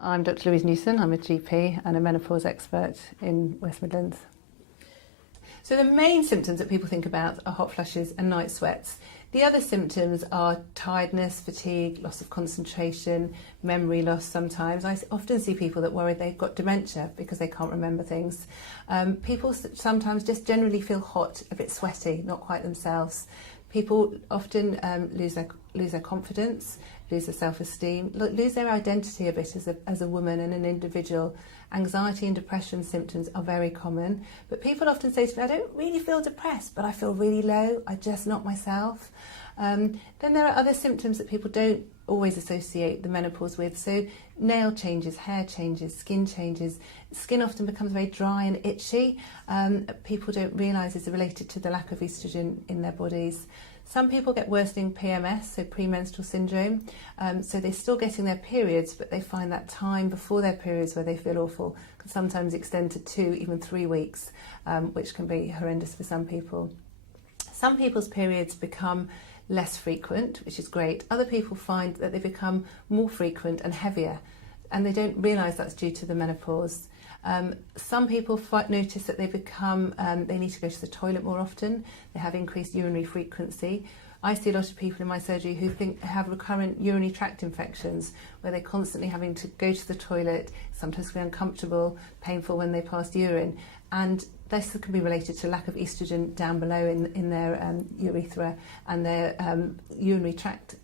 I'm Dr. Louise Newson. I'm a GP and a menopause expert in West Midlands. So the main symptoms that people think about are hot flushes and night sweats. The other symptoms are tiredness, fatigue, loss of concentration, memory loss sometimes. I often see people that worry they've got dementia because they can't remember things. People sometimes just generally feel hot, a bit sweaty, not quite themselves. People often lose their confidence, lose their self-esteem, lose their identity a bit as a woman and an individual. Anxiety and depression symptoms are very common, but people often say to me, I don't really feel depressed, but I feel really low, I'm just not myself. Then there are other symptoms that people don't always associate the menopause with, so nail changes, hair changes, skin changes. Skin often becomes very dry and itchy. People don't realise it's related to the lack of oestrogen in their bodies. Some people get worsening PMS, so premenstrual syndrome, so they're still getting their periods, but they find that time before their periods where they feel awful can sometimes extend to 2, even 3 weeks, which can be horrendous for some people. Some people's periods become less frequent, which is great. Other people find that they become more frequent and heavier, and they don't realise that's due to the menopause. Some people notice that they need to go to the toilet more often. They have increased urinary frequency. I see a lot of people in my surgery who have recurrent urinary tract infections, where they're constantly having to go to the toilet, sometimes feel uncomfortable, painful when they pass urine, and this can be related to lack of oestrogen down below in their urethra, and their urinary tract